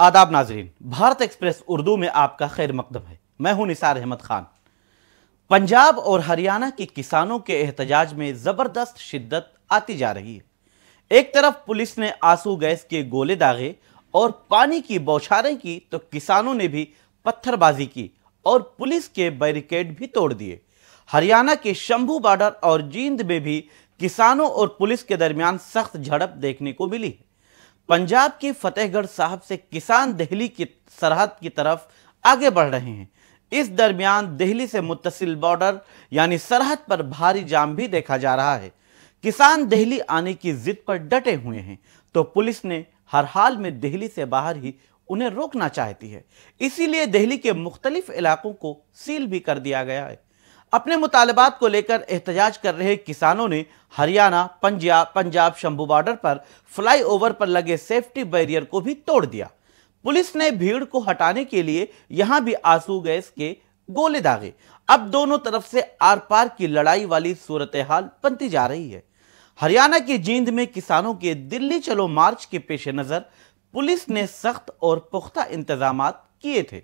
आदाब नाजरीन, भारत एक्सप्रेस उर्दू में आपका खैर मकदम है। मैं हूं निसार अहमद खान। पंजाब और हरियाणा के किसानों के एहतजाज में जबरदस्त शिद्दत आती जा रही है। एक तरफ पुलिस ने आंसू गैस के गोले दागे और पानी की बौछारें की, तो किसानों ने भी पत्थरबाजी की और पुलिस के बैरिकेड भी तोड़ दिए। हरियाणा के शंभू बॉर्डर और जींद में भी किसानों और पुलिस के दरमियान सख्त झड़प देखने को मिली है। पंजाब के फतेहगढ़ साहब से किसान दिल्ली की सरहद की तरफ आगे बढ़ रहे हैं। इस दरमियान दिल्ली से मुत्तसिल बॉर्डर यानी सरहद पर भारी जाम भी देखा जा रहा है। किसान दिल्ली आने की जिद पर डटे हुए हैं, तो पुलिस ने हर हाल में दिल्ली से बाहर ही उन्हें रोकना चाहती है। इसीलिए दिल्ली के मुख्तलिफ इलाकों को सील भी कर दिया गया है। अपने मुतालबात को लेकर एहतजाज कर रहे किसानों ने हरियाणा पंजाब शंभू बॉर्डर पर फ्लाईओवर पर लगे सेफ्टी बैरियर को भी तोड़ दिया। पुलिस ने भीड़ को हटाने के लिए यहां भी आंसू गैस के गोले दागे। अब दोनों तरफ से आर पार की लड़ाई वाली सूरत हाल बनती जा रही है। हरियाणा के जींद में किसानों के दिल्ली चलो मार्च के पेश नजर पुलिस ने सख्त और पुख्ता इंतजाम किए थे।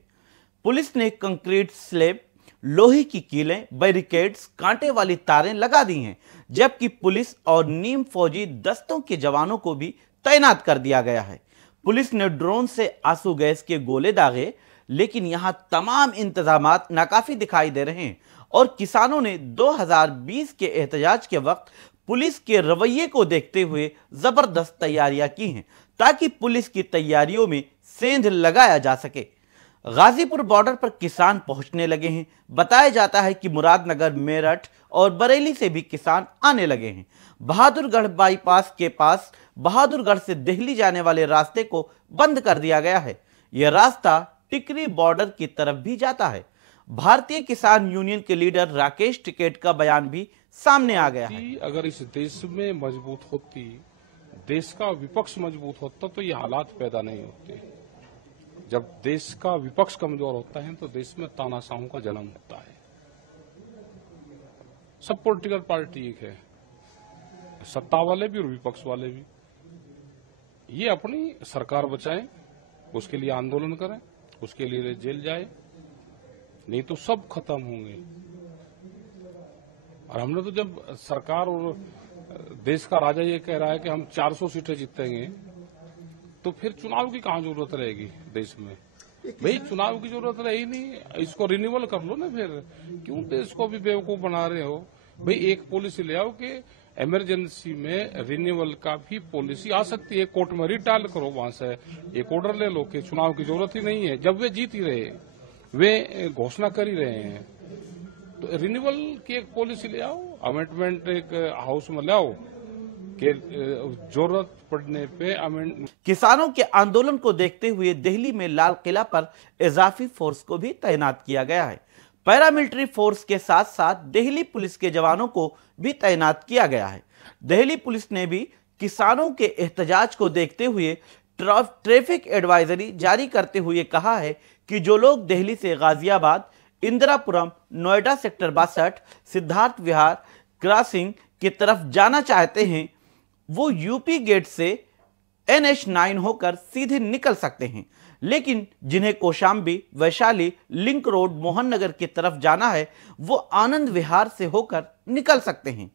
पुलिस ने कंक्रीट स्लैब, लोहे की कीलें, बैरिकेड्स, कांटे वाली तारें लगा दी हैं, जबकि पुलिस और नीम फौजी दस्तों के जवानों को भी तैनात कर दिया गया है। पुलिस ने ड्रोन से आंसू गैस के गोले दागे, लेकिन यहां तमाम इंतजामात नाकाफी दिखाई दे रहे हैं और किसानों ने 2020 के एहतजाज के वक्त पुलिस के रवैये को देखते हुए जबरदस्त तैयारियां की हैं, ताकि पुलिस की तैयारियों में सेंध लगाया जा सके। गाजीपुर बॉर्डर पर किसान पहुंचने लगे हैं। बताया जाता है कि मुरादनगर, मेरठ और बरेली से भी किसान आने लगे हैं। बहादुरगढ़ बाईपास के पास बहादुरगढ़ से दिल्ली जाने वाले रास्ते को बंद कर दिया गया है। यह रास्ता टिकरी बॉर्डर की तरफ भी जाता है। भारतीय किसान यूनियन के लीडर राकेश टिकैत का बयान भी सामने आ गया है। अगर इस देश में मजबूत होती, देश का विपक्ष मजबूत होता, तो ये हालात पैदा नहीं होते। जब देश का विपक्ष कमजोर होता है तो देश में तानाशाहों का जन्म होता है। सब पॉलिटिकल पार्टी एक है, सत्ता वाले भी और विपक्ष वाले भी। ये अपनी सरकार बचाएं, उसके लिए आंदोलन करें, उसके लिए जेल जाए, नहीं तो सब खत्म होंगे। और हमने तो जब सरकार और देश का राजा ये कह रहा है कि हम 400 सीटें जीतेंगे, तो फिर चुनाव की कहां जरूरत रहेगी देश में? भाई चुनाव की जरूरत रही नहीं, इसको रिन्यूअल कर लो ना। फिर क्यों देश को भी बेवकूफ बना रहे हो? भाई एक पॉलिसी ले आओ कि इमरजेंसी में रिन्यूअल का भी पॉलिसी आ सकती है। कोर्ट में रिटायल करो, वहां से एक ऑर्डर ले लो कि चुनाव की जरूरत ही नहीं है। जब वे जीत ही रहे, वे घोषणा कर ही रहे हैं, तो रिन्यूअल की एक पॉलिसी ले आओ, अमेंडमेंट एक हाउस में ले आओ कि जरूरत पड़ने पे अमेंड। किसानों के आंदोलन को देखते हुए दिल्ली में लाल किला पर इजाफी फोर्स को भी तैनात किया गया है। पैरामिलिट्री फोर्स के साथ साथ दिल्ली पुलिस के जवानों को भी तैनात किया गया है। दिल्ली पुलिस ने भी किसानों के एहतजाज को देखते हुए ट्रैफिक एडवाइजरी जारी करते हुए कहा है कि जो लोग दिल्ली से गाजियाबाद, इंदिरापुरम, नोएडा सेक्टर 62, सिद्धार्थ विहार क्रॉसिंग की तरफ जाना चाहते हैं, वो यूपी गेट से NH9 होकर सीधे निकल सकते हैं। लेकिन जिन्हें कौशाम्बी, वैशाली, लिंक रोड, मोहन नगर की तरफ जाना है, वो आनंद विहार से होकर निकल सकते हैं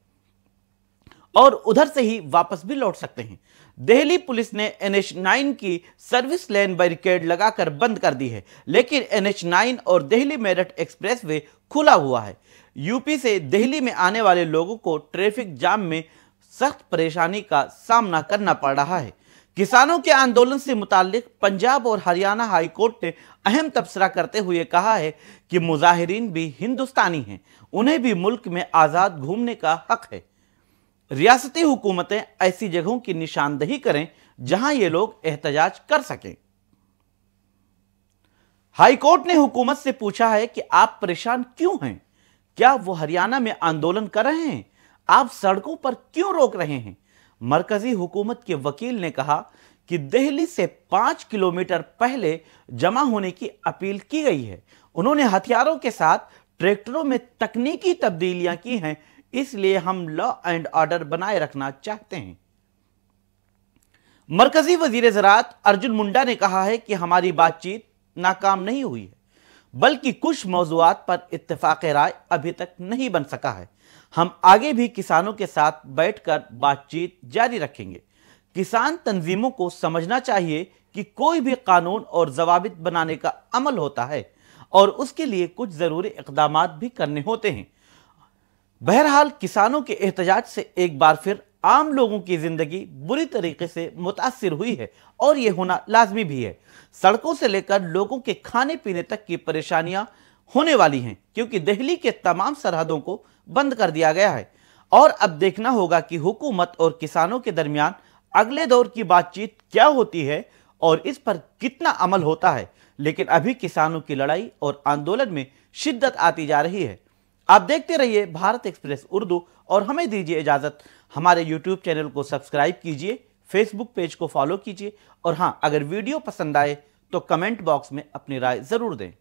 और उधर से ही वापस भी लौट सकते हैं। दिल्ली पुलिस ने NH9 की सर्विस लेन बैरिकेड लगाकर बंद कर दी है, लेकिन NH9 और दिल्ली मेरठ एक्सप्रेसवे खुला हुआ है। यूपी से दिल्ली में आने वाले लोगों को ट्रैफिक जाम में सख्त परेशानी का सामना करना पड़ रहा है। किसानों के आंदोलन से मुताल्लिक पंजाब और हरियाणा हाई कोर्ट ने अहम तबसरा करते हुए कहा है कि मुजाहिरीन भी हिंदुस्तानी हैं, उन्हें भी मुल्क में आजाद घूमने का हक है। रियासती हुकूमतें ऐसी जगहों की निशानदही करें जहां ये लोग एहतजाज कर सकें। हाई कोर्ट ने हुकूमत से पूछा है कि आप परेशान क्यों हैं? क्या वो हरियाणा में आंदोलन कर रहे हैं? आप सड़कों पर क्यों रोक रहे हैं? मरकजी हुकूमत के वकील ने कहा कि दिल्ली से 5 किलोमीटर पहले जमा होने की अपील की गई है। उन्होंने हथियारों के साथ ट्रैक्टरों में तकनीकी तब्दीलियां की हैं, इसलिए हम लॉ एंड ऑर्डर बनाए रखना चाहते हैं। मरकजी वजीर ज़राअत अर्जुन मुंडा ने कहा है कि हमारी बातचीत नाकाम नहीं हुई है, बल्कि कुछ मौज़ूआत पर इत्तेफाक राय अभी तक नहीं बन सका है। हम आगे भी किसानों के साथ बैठकर बातचीत जारी रखेंगे। किसान तंजीमों को समझना चाहिए कि कोई भी कानून और ज़वाबित बनाने का अमल होता है और उसके लिए कुछ ज़रूरी इक़दाम भी करने होते हैं। बहरहाल किसानों के एहतजाज से एक बार फिर आम लोगों की जिंदगी बुरी तरीके से मुतासिर हुई है और यह होना लाजमी भी है। सड़कों से लेकर लोगों के खाने पीने तक की परेशानियां होने वाली हैं, क्योंकि दिल्ली के तमाम सरहदों को बंद कर दिया गया है। और अब देखना होगा कि हुकूमत और किसानों के दरमियान अगले दौर की बातचीत क्या होती है और इस पर कितना अमल होता है। लेकिन अभी किसानों की लड़ाई और आंदोलन में शिद्दत आती जा रही है। आप देखते रहिए भारत एक्सप्रेस उर्दू और हमें दीजिए इजाजत। हमारे YouTube चैनल को सब्सक्राइब कीजिए, फेसबुक पेज को फॉलो कीजिए और हाँ, अगर वीडियो पसंद आए तो कमेंट बॉक्स में अपनी राय जरूर दें।